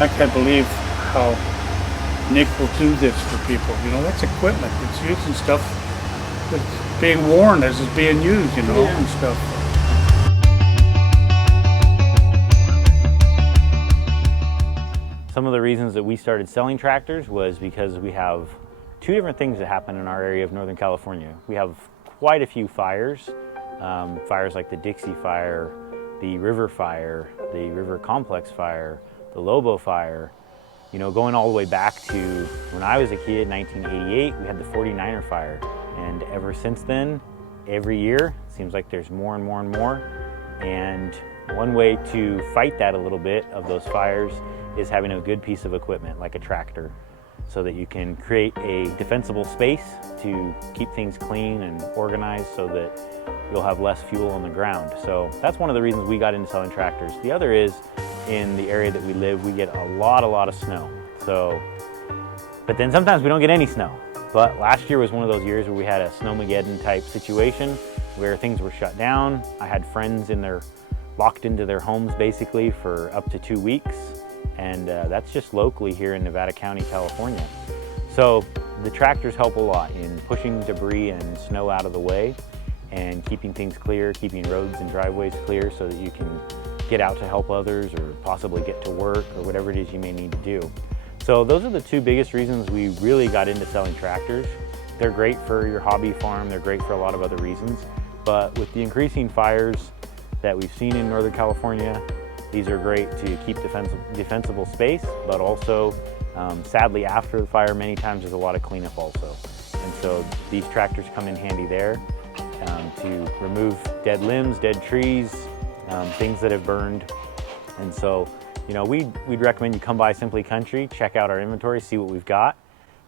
I can't believe how Nick will do this for people. You know, that's equipment. It's using stuff that's being worn as it's being used, you know, and stuff. Some of the reasons that we started selling tractors was because we have two different things that happen in our area of Northern California. We have quite a few fires, fires like the Dixie Fire, the River Fire, the River Complex Fire, the Lobo Fire, you know, going all the way back to when I was a kid, 1988, we had the 49er Fire. And ever since then, every year, it seems like there's more and more and more. And one way to fight that a little bit of those fires is having a good piece of equipment like a tractor, so that you can create a defensible space to keep things clean and organized so that you'll have less fuel on the ground. So that's one of the reasons we got into selling tractors. The other is, in the area that we live, we get a lot of snow. But then sometimes we don't get any snow. But last year was one of those years where we had a snowmageddon type situation where things were shut down. I had friends locked into their homes basically for up to 2 weeks. And that's just locally here in Nevada County, California. So the tractors help a lot in pushing debris and snow out of the way and keeping things clear, keeping roads and driveways clear so that you can get out to help others or possibly get to work or whatever it is you may need to do. So those are the two biggest reasons we really got into selling tractors. They're great for your hobby farm, they're great for a lot of other reasons, but with the increasing fires that we've seen in Northern California, these are great to keep defensible space, but also, sadly, after the fire, many times there's a lot of cleanup also. And so these tractors come in handy there to remove dead limbs, dead trees, things that have burned. And so, you know, we'd recommend you come by Simply Country, check out our inventory, see what we've got.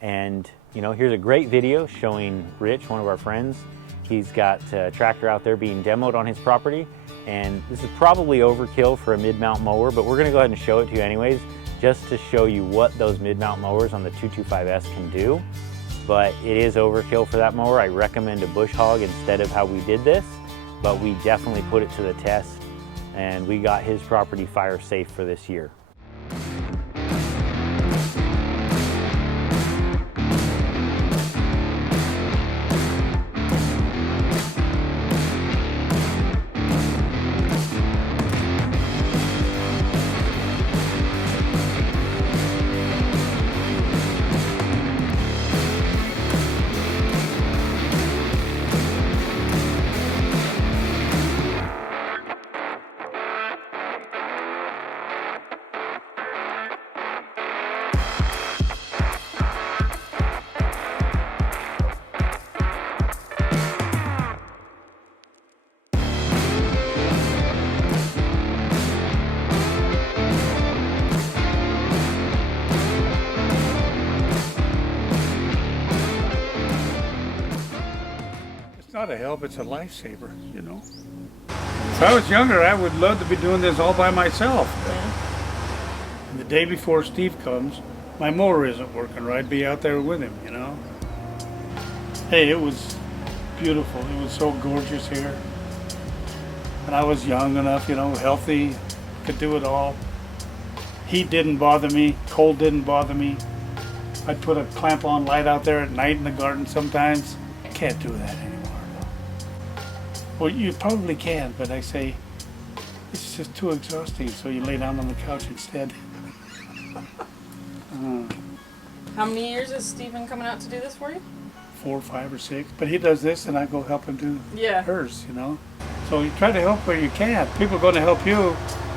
And, you know, here's a great video showing Rich, one of our friends. He's got a tractor out there being demoed on his property. And this is probably overkill for a mid-mount mower, but we're gonna go ahead and show it to you anyways, just to show you what those mid-mount mowers on the 225S can do. But it is overkill for that mower. I recommend a bush hog instead of how we did this, but we definitely put it to the test, and we got his property fire safe for this year. It's not a help, it's a lifesaver, you know. If I was younger, I would love to be doing this all by myself. And the day before Steve comes, my mower isn't working, or I'd be out there with him, you know. Hey, it was beautiful. It was so gorgeous here. And I was young enough, you know, healthy, could do it all. Heat didn't bother me, cold didn't bother me. I'd put a clamp-on light out there at night in the garden sometimes. Can't do that anymore. Well, you probably can, but I say it's just too exhausting, so you lay down on the couch instead. How many years has Stephen coming out to do this for you? 4, 5, or 6. But he does this, and I go help him do hers, you know. So you try to help where you can. People are going to help you.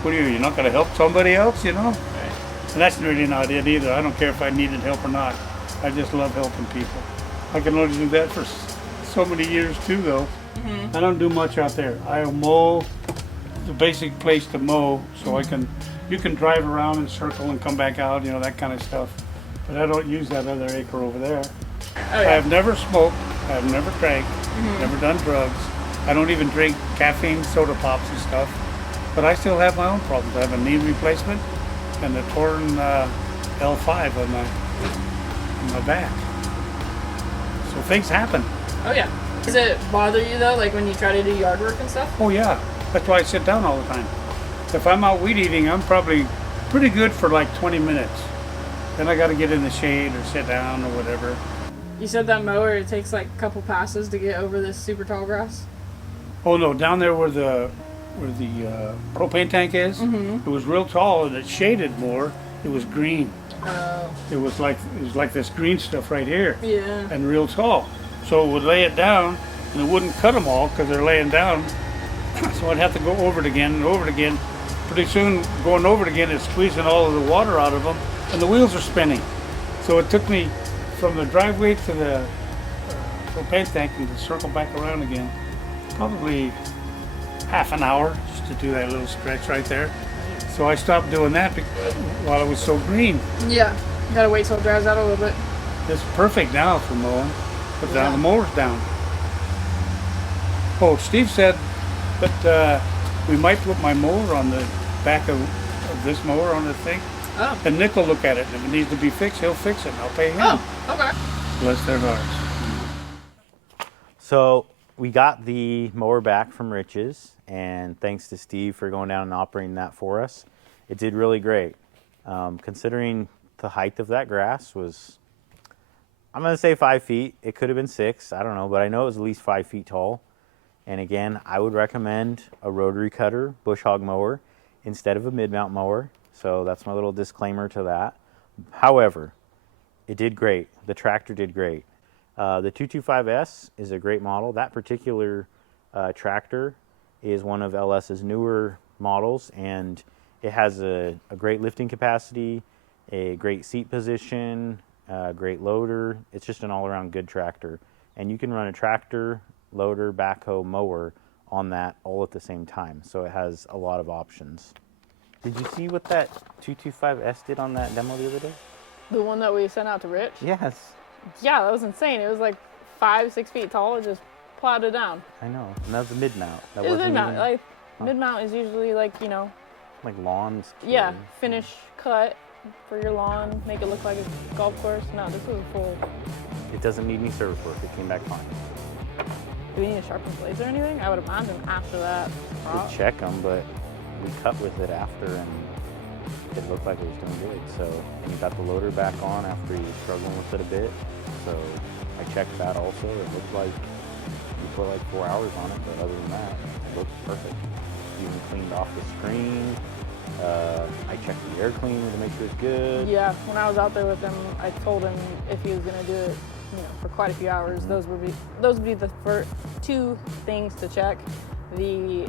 What are you? You're not going to help somebody else, you know? Right. And that's really not it either. I don't care if I needed help or not. I just love helping people. I can only do that for so many years too, though. I don't do much out there. I mow, the basic place to mow, so you can drive around and circle and come back out, you know, that kind of stuff. But I don't use that other acre over there. Oh, yeah. I have never smoked, I have never drank, never done drugs. I don't even drink caffeine soda pops and stuff. But I still have my own problems. I have a knee replacement and a torn L5 on my back. So things happen. Oh yeah. Does it bother you though, like when you try to do yard work and stuff? Oh yeah, that's why I sit down all the time. If I'm out weed eating, I'm probably pretty good for like 20 minutes. Then I got to get in the shade or sit down or whatever. You said that mower, it takes like a couple passes to get over this super tall grass? Oh no, down there where the propane tank is, it was real tall and it shaded more. It was green. Oh. It was like this green stuff right here, Yeah. and real tall. So it would lay it down, and it wouldn't cut them all because they're laying down. So I'd have to go over it again and over it again. Pretty soon, going over it again is squeezing all of the water out of them, and the wheels are spinning. So it took me from the driveway to the propane tank and to circle back around again, probably half an hour just to do that little stretch right there. So I stopped doing that while it was so green. Yeah. Gotta wait till it dries out a little bit. It's perfect now for mowing, but now Yeah. the mower's down. Oh, Steve said that we might put my mower on the back of this mower on the thing, Oh. and Nick will look at it. And if it needs to be fixed, he'll fix it, and I'll pay him. Oh, okay. Bless their hearts. So we got the mower back from Rich's, and thanks to Steve for going down and operating that for us. It did really great. Considering the height of that grass was, I'm going to say 5 feet. It could have been 6, I don't know, but I know it was at least 5 feet tall. And again, I would recommend a rotary cutter bush hog mower instead of a mid-mount mower. So that's my little disclaimer to that. However, it did great. The tractor did great. The 225S is a great model. That particular tractor is one of LS's newer models, and it has a great lifting capacity, a great seat position, a great loader. It's just an all-around good tractor. And you can run a tractor, loader, backhoe, mower on that all at the same time. So it has a lot of options. Did you see what that 225S did on that demo the other day? The one that we sent out to Rich? Yes. Yeah, that was insane. It was like 5-6 feet tall. It just plowed it down. I know. And that was a mid-mount. That It was wasn't mid-mount. even, Like, mid-mount is usually like, you know, like lawns. yeah, kid. finish cut for your lawn, make it look like a golf course. No, this was a full. It doesn't need any service work. It came back fine. Do we need to sharpen blades or anything? I would imagine after that. We check them, but we cut with it after, and it looked like it was doing good. So, and you got the loader back on after you were struggling with it a bit. So I checked that also. It looked like you put like 4 hours on it, but other than that, it looks perfect. You even cleaned off the screen. I checked the air cleaner to make sure it's good. Yeah, when I was out there with him, I told him if he was gonna do it, you know, for quite a few hours, those would be the first 2 things to check. He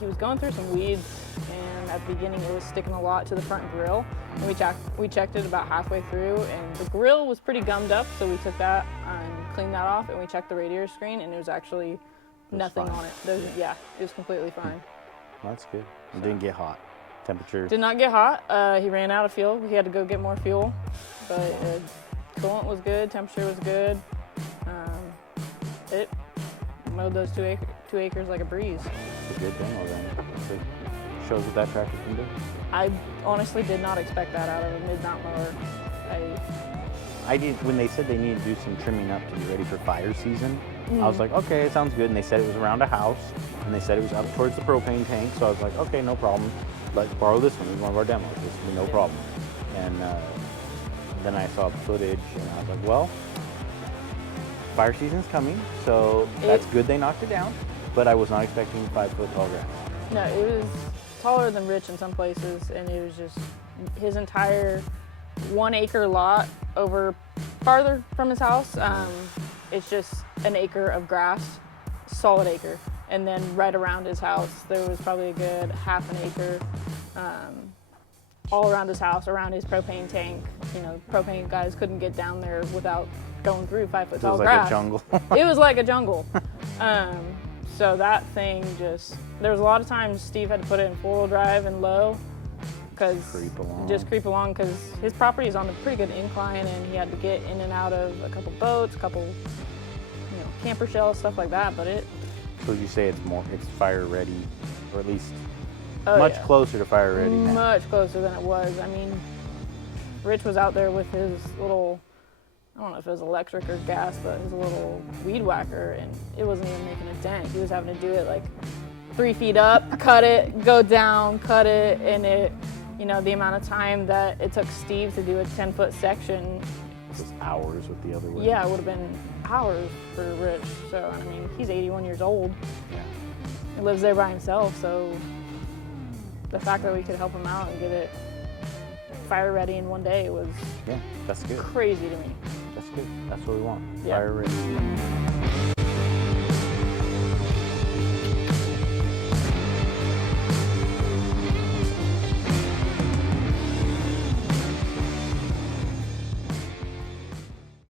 was going through some weeds, and at the beginning it was sticking a lot to the front grill. And we checked it about halfway through, and the grill was pretty gummed up, so we took that and cleaned that off, and we checked the radiator screen, and there was actually nothing fine. on it. Yeah, it was completely fine. Well, that's good. It didn't get hot. Temperature. Did not get hot. He ran out of fuel. He had to go get more fuel, but coolant was good. Temperature was good. It mowed those 2 acres like a breeze. It's a good demo then. It shows what that tractor can do. I honestly did not expect that out of a mid-mount mower. I did, when they said they needed to do some trimming up to be ready for fire season, I was like, okay, it sounds good. And they said it was around a house, and they said it was up towards the propane tank. So I was like, okay, no problem. Let's borrow this one. It's one of our demos. This will be no problem. And then I saw the footage, and I was like, well, fire season's coming, so that's good they knocked it down. But I was not expecting 5 foot tall grass. No, it was taller than Rich in some places, and it was just his entire 1 acre lot over farther from his house. It's just an acre of grass, solid acre. And then right around his house, there was probably a good half an acre all around his house, around his propane tank. You know, propane guys couldn't get down there without going through 5 foot It tall was like grass. a jungle. It was like a jungle. So that thing there was a lot of times Steve had to put it in 4-wheel drive and low, because just creep along because his property is on a pretty good incline, and he had to get in and out of a couple boats, a couple, you know, camper shells, stuff like that. But So you say it's fire ready, or at least oh, much yeah. closer to fire ready now. Much closer than it was. I mean, Rich was out there with his little, I don't know if it was electric or gas, but his little weed whacker, and it wasn't even making a dent. He was having to do it like 3 feet up, cut it, go down, cut it, and You know, the amount of time that it took Steve to do a 10-foot section, Just hours with the other way. yeah, it would have been hours for Rich. So, I mean, he's 81 years old. Yeah. He lives there by himself, so the fact that we could help him out and get it fire ready in one day was Yeah, that's good. crazy to me. That's good. That's what we want. Yeah. Fire ready.